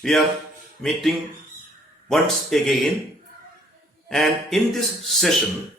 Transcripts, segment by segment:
We are meeting once again, and in this session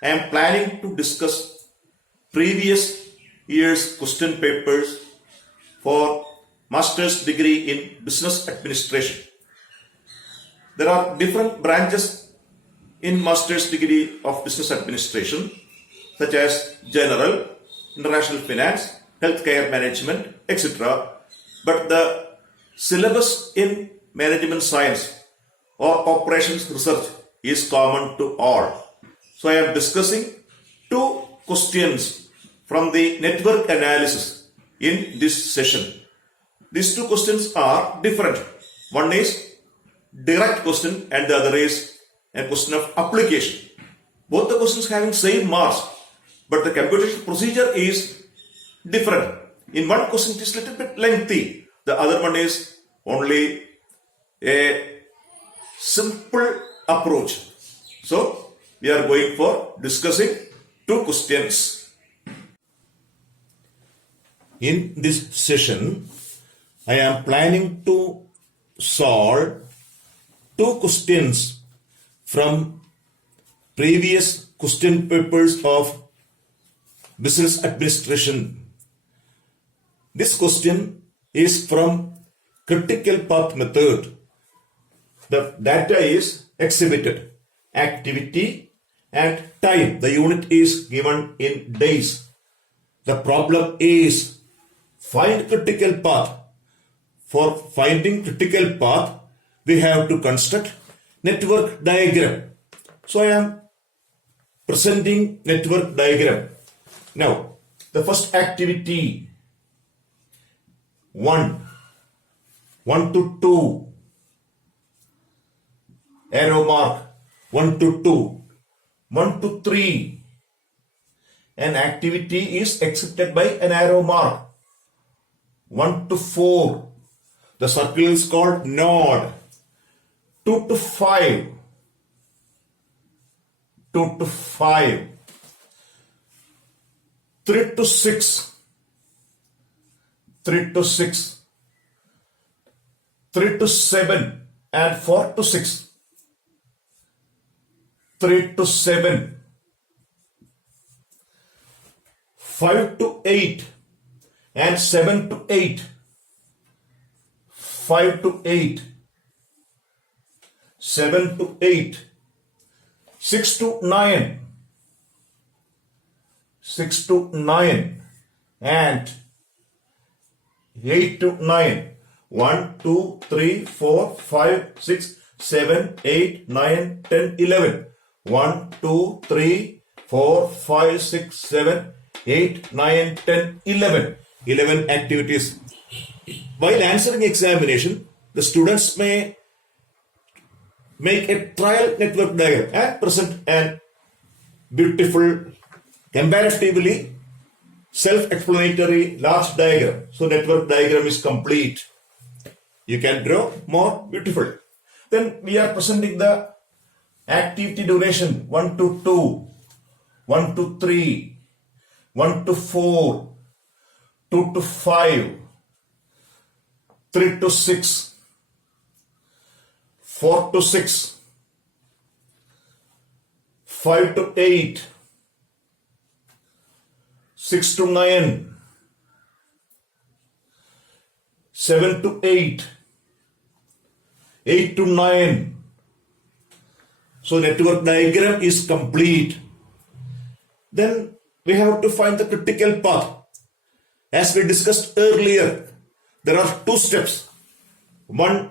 I am planning to discuss previous year's question papers for master's degree in business administration. There are different branches in master's degree of business administration, such as general, international finance, healthcare management, etc. But the syllabus in management science or operations research is common to all. So I am discussing two questions from the network analysis in this session. These two questions are different. One is direct question and the other is a question of application. Both the questions having same marks, but the computation procedure is different. In one question it is a little bit lengthy. The other one is only a simple approach. So we are going for discussing two questions. In this session, I am planning to solve two questions from previous question papers of business administration. This question is from critical path method. The data is exhibited, activity and time. The unit is given in days. The problem is find critical path. For finding critical path, we have to construct network diagram. So I am presenting network diagram. Now, the first activity 1 to 2, arrow mark 1 to 2, 1 to 3, an activity is accepted by an arrow mark, 1 to 4, the circle is called node, 2 to 5, 2 to 5, 3 to 6, 3 to 6, 3 to 7 and 4 to 6, 3 to 7, 5 to 8 and 7 to 8, 5 to 8, 7 to 8, 6 to 9, 6 to 9 and 8 to 9. 1, 2, 3, 4, 5, 6, 7, 8, 9, 10, 11. 1, 2, 3, 4, 5, 6, 7, 8, 9, 10, 11. 11 activities. While answering examination, the students may make a trial network diagram and present a beautiful, comparatively self-explanatory large diagram. So network diagram is complete. You can draw more beautiful. Then we are presenting the activity duration 1 to 2, 1 to 3, 1 to 4, 2 to 5, 3 to 6, 4 to 6, 5 to 8, 6 to 9, 7 to 8, 8 to 9. So network diagram is complete. Then we have to find the critical path. As we discussed earlier, there are two steps. One,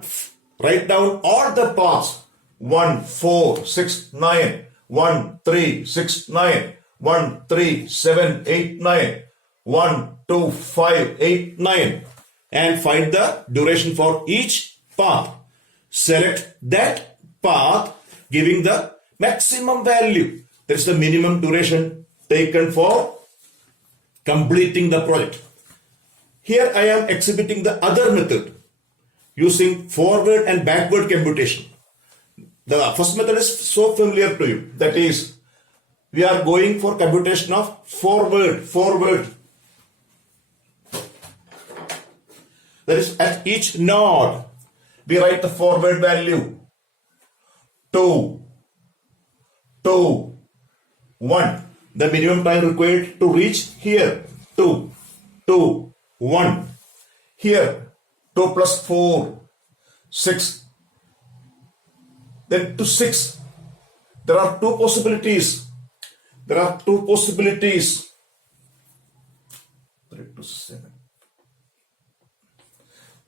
write down all the paths. 1, 4, 6, 9. 1, 3, 6, 9. 1, 3, 7, 8, 9. 1, 2, 5, 8, 9. And find the duration for each path. Select that path giving the maximum value. That is the minimum duration taken for completing the project. Here I am exhibiting the other method using forward and backward computation. The first method is so familiar to you. That is, we are going for computation of forward. That is, at each node we write the forward value 2, 2, 1. The minimum time required to reach here 2, 2, 1. Here 2 plus 4, 6. Then to 6. There are two possibilities. There are two possibilities. 3 to 7.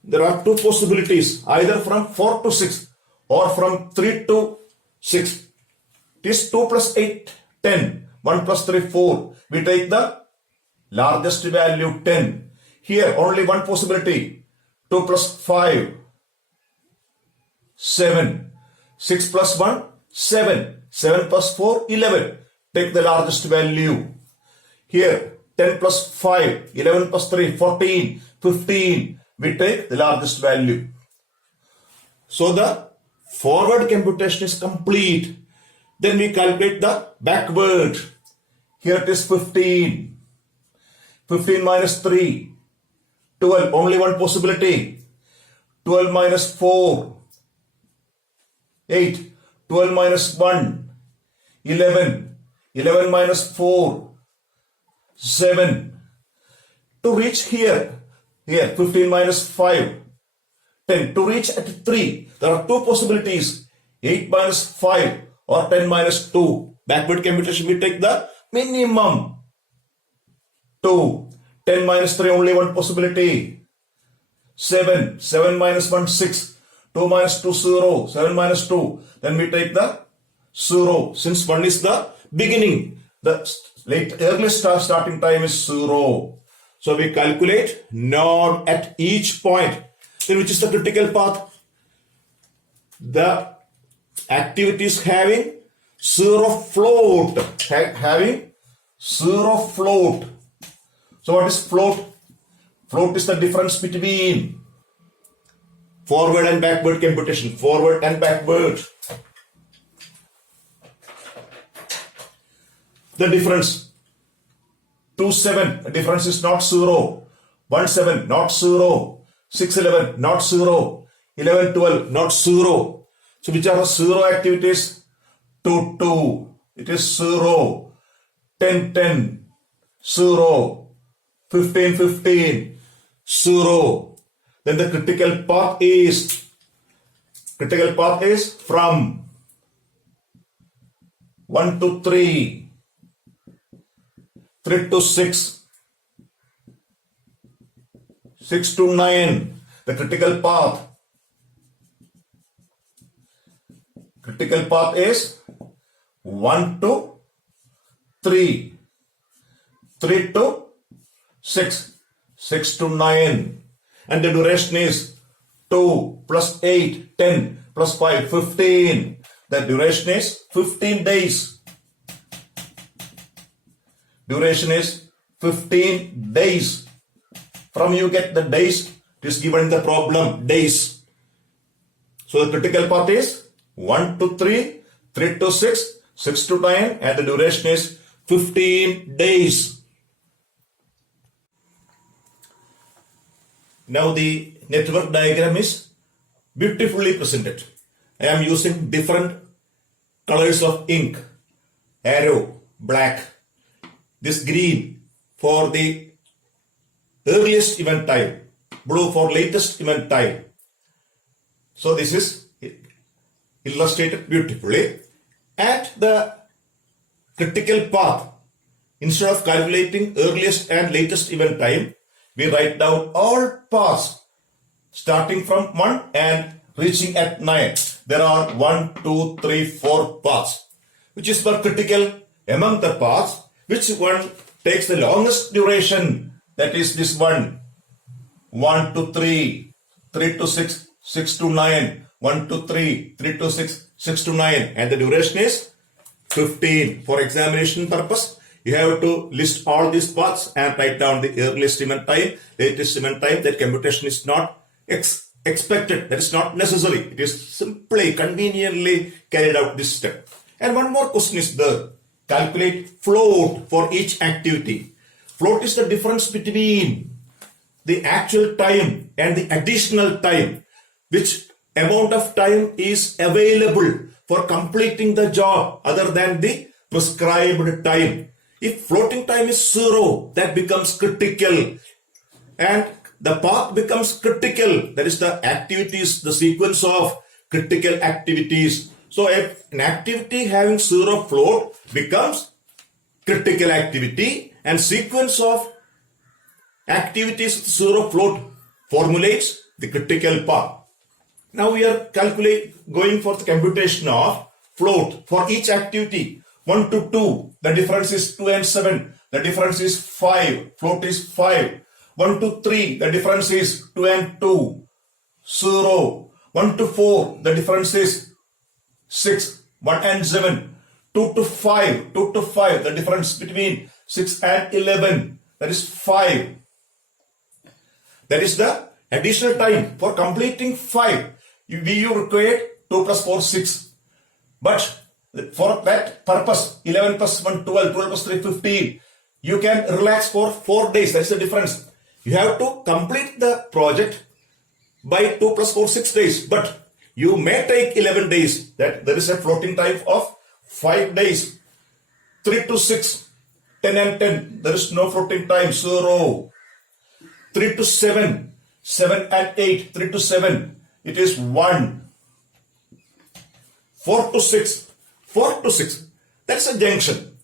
There are two possibilities, either from 4 to 6 or from 3 to 6. It is 2 plus 8, 10. 1 plus 3, 4. We take the largest value 10. Here only one possibility. 2 plus 5, 7. 6 plus 1, 7. 7 plus 4, 11. Take the largest value. Here 10 plus 5, 11 plus 3, 14, 15. We take the largest value. So the forward computation is complete. Then we calculate the backward. Here it is 15. 15 minus 3, 12. Only one possibility. 12 minus 4, 8. 12 minus 1, 11. 11 minus 4, 7. To reach here 15 minus 5, 10. To reach at 3, there are two possibilities. 8 minus 5 or 10 minus 2. Backward computation, we take the minimum 2. 10 minus 3, only one possibility. 7. 7 minus 1, 6. 2 minus 2, 0. 7 minus 2. Then we take the 0. Since 1 is the beginning, the earliest starting time is 0. So we calculate norm at each point. Then which is the critical path? The activity is having 0 float. Having 0 float. So what is float? Float is the difference between forward and backward computation. Forward and backward. The difference. 2, 7, the difference is not 0. 1, 7, not 0. 6, 11, not 0. 11, 12, not 0. So which are the 0 activities? 2, 2, it is 0. 10, 10, 0. 15, 15, 0. Then the critical path is from 1 to 3. 3 to 6, 6 to 9, the critical path. Critical path is 1 to 3, 3 to 6, 6 to 9, and the duration is 2 plus 8, 10 plus 5, 15. The duration is 15 days. Duration is 15 days. From you get the days, it is given in the problem, days. So the critical path is 1 to 3, 3 to 6, 6 to 9, and the duration is 15 days. Now the network diagram is beautifully presented. I am using different colors of ink. Arrow, black. This green for the earliest event time, blue for latest event time. So this is illustrated beautifully. At the critical path, instead of calculating earliest and latest event time, we write down all paths starting from 1 and reaching at 9. There are 1, 2, 3, 4 paths, which is for critical. Among the paths, which one takes the longest duration? That is this one. 1 to 3, 3 to 6, 6 to 9, 1 to 3, 3 to 6, 6 to 9, and the duration is 15. For examination purpose, you have to list all these paths and write down the earliest event time, latest event time. That computation is not expected. That is not necessary. It is simply, conveniently carried out this step. And one more question is there. Calculate float for each activity. Float is the difference between the actual time and the additional time which amount of time is available for completing the job other than the prescribed time. If floating time is 0, that becomes critical, and the path becomes critical. That is the activities, the sequence of critical activities. So if an activity having 0 float becomes critical activity, and sequence of activities 0 float formulates the critical path. Now we are going for the computation of float for each activity. 1 to 2, the difference is 2 and 7, the difference is 5, float is 5. 1 to 3, the difference is 2 and 2, 0. 1 to 4, the difference is 6, 1 and 7. 2 to 5, the difference between 6 and 11, that is 5. That is the additional time for completing 5. You require 2 plus 4, 6. But for that purpose, 11 plus 1, 12, 12 plus 3, 15. You can relax for 4 days. That is the difference. You have to complete the project by 2 plus 4, 6 days. But you may take 11 days. That there is a floating time of 5 days. 3 to 6, 10 and 10. There is no floating time, 0. 3 to 7, 7 and 8. 3 to 7, it is 1. 4 to 6, 4 to 6. That is a junction.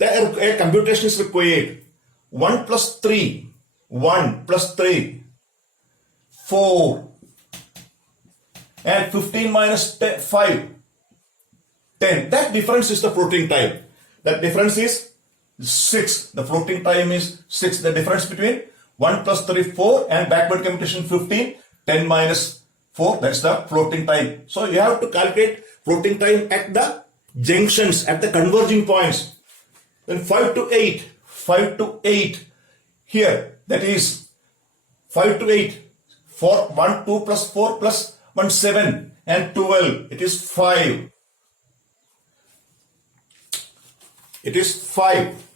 A computation is required. 1 plus 3, 1 plus 3, 4. And 15 minus 10, 5, 10. That difference is the floating time. That difference is 6. The floating time is 6. The difference between 1 plus 3, 4 and backward computation 15, 10 minus 4. That's the floating time. So you have to calculate floating time at the junctions, at the converging points. Then 5 to 8, 5 to 8. Here, that is 5 to 8. 4, 1, 2 plus 4 plus 1, 7 and 12. It is 5. It is 5.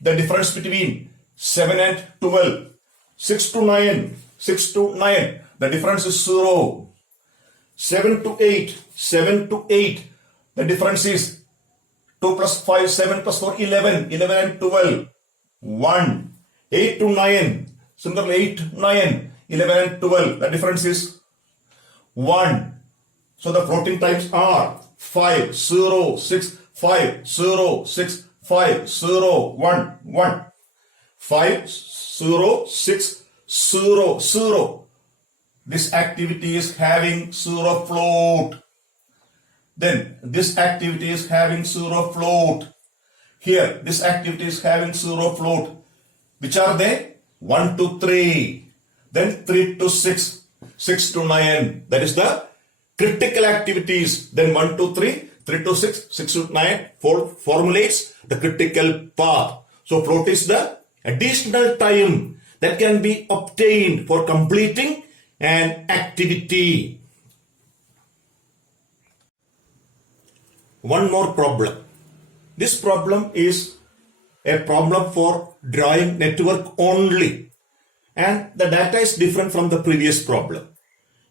The difference between 7 and 12. 6 to 9. 6 to 9. The difference is 0. 7 to 8. 7 to 8. The difference is 2 plus 5, 7 plus 4, 11. 11 and 12. 1. 8 to 9. Similarly, 8, 9, 11 and 12. The difference is 1. So the floating times are 5, 0, 6, 5, 0, 6, 5, 0, 1, 1. 5, 0, 6, 0, 0. This activity is having 0 float. Then this activity is having 0 float. Here, this activity is having 0 float. Which are they? 1 to 3. Then 3 to 6. 6 to 9. That is the critical activities. Then 1 to 3. 3 to 6. 6 to 9. Formulates the critical path. So float is the additional time that can be obtained for completing an activity. One more problem. This problem is a problem for drawing network only, and the data is different from the previous problem.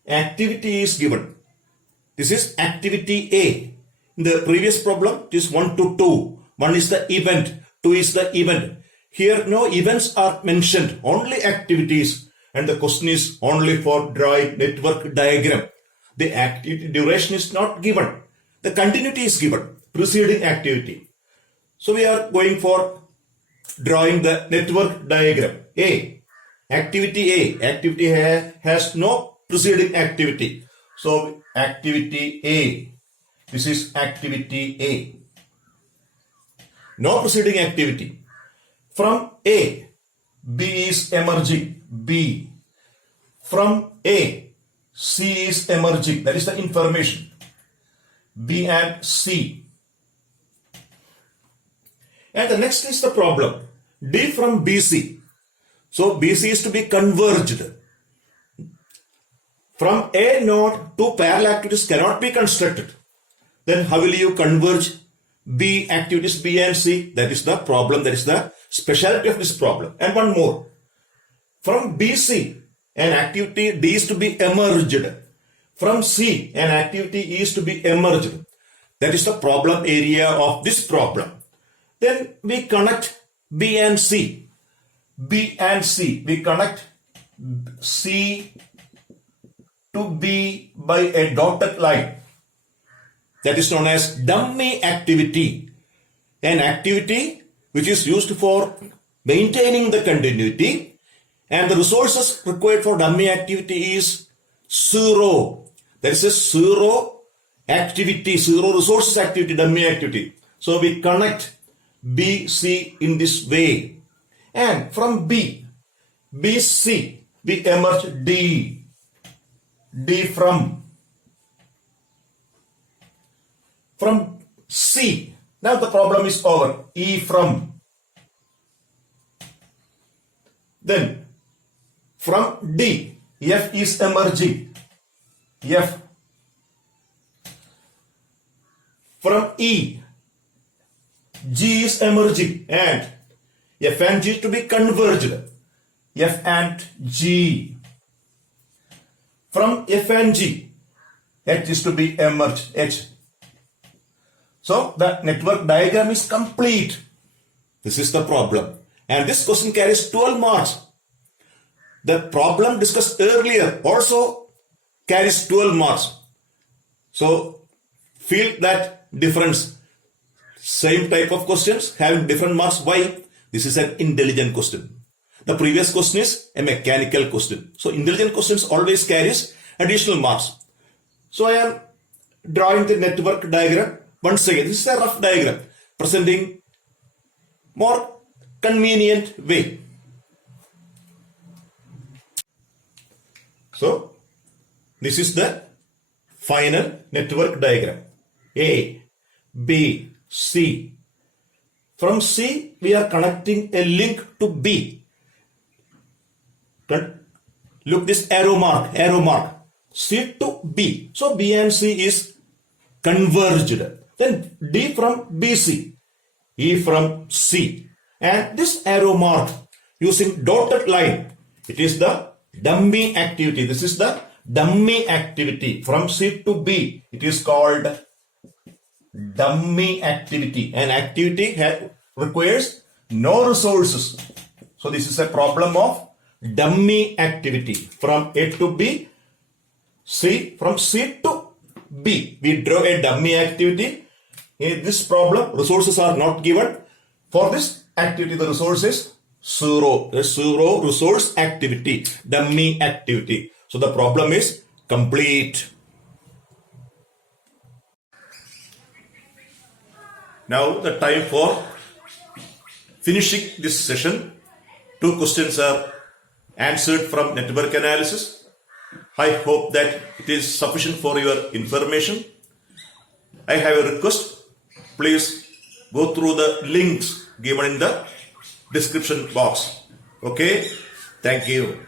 Activity is given. This is activity A. In the previous problem, it is 1 to 2. 1 is the event, 2 is the event. Here no events are mentioned, only activities, and the question is only for drawing network diagram. The activity duration is not given. The continuity is given, preceding activity. So we are going for drawing the network diagram. A. Activity A. Activity has no preceding activity. So activity A. This is activity A. No preceding activity. From A, B is emerging. B. From A, C is emerging. That is the information. B and C. And the next is the problem. D from BC. So BC is to be converged. From A node, two parallel activities cannot be constructed. Then how will you converge B activities B and C? That is the problem. That is the specialty of this problem. And one more. From BC, an activity D is to be emerged. From C, an activity E is to be emerged. That is the problem area of this problem. Then we connect B and C. B and C. We connect C to B by a dotted line. That is known as dummy activity. An activity which is used for maintaining the continuity, and the resources required for dummy activity is zero. That is a zero activity, zero resources activity, dummy activity. So we connect B, C in this way. And from B, C, we emerge D. D from C. Now the problem is over. E from. Then from D, F is emerging. F. From E, G is emerging, and F and G to be converged. F and G. From F and G, H is to be emerged. H. So the network diagram is complete. This is the problem. And this question carries 12 marks. The problem discussed earlier also carries 12 marks. So feel that difference. Same type of questions having different marks. Why? This is an intelligent question. The previous question is a mechanical question. So intelligent questions always carries additional marks. So I am drawing the network diagram. Once again, this is a rough diagram presenting more convenient way. So this is the final network diagram. A, B, C. From C, we are connecting a link to B. Look this arrow mark. C to B. So B and C is converged. Then D from BC, E from C. And this arrow mark using dotted line, it is the dummy activity. This is the dummy activity. From C to B, it is called dummy activity. An activity requires no resources. So this is a problem of dummy activity. From A to B, C, from C to B, we draw a dummy activity. In this problem, resources are not given. For this activity, the resource is zero. A zero resource activity, dummy activity. So the problem is complete. Now the time for finishing this session. 2 questions are answered from network analysis. I hope that it is sufficient for your information. I have a request. Please go through the links given in the description box. Okay? Thank you.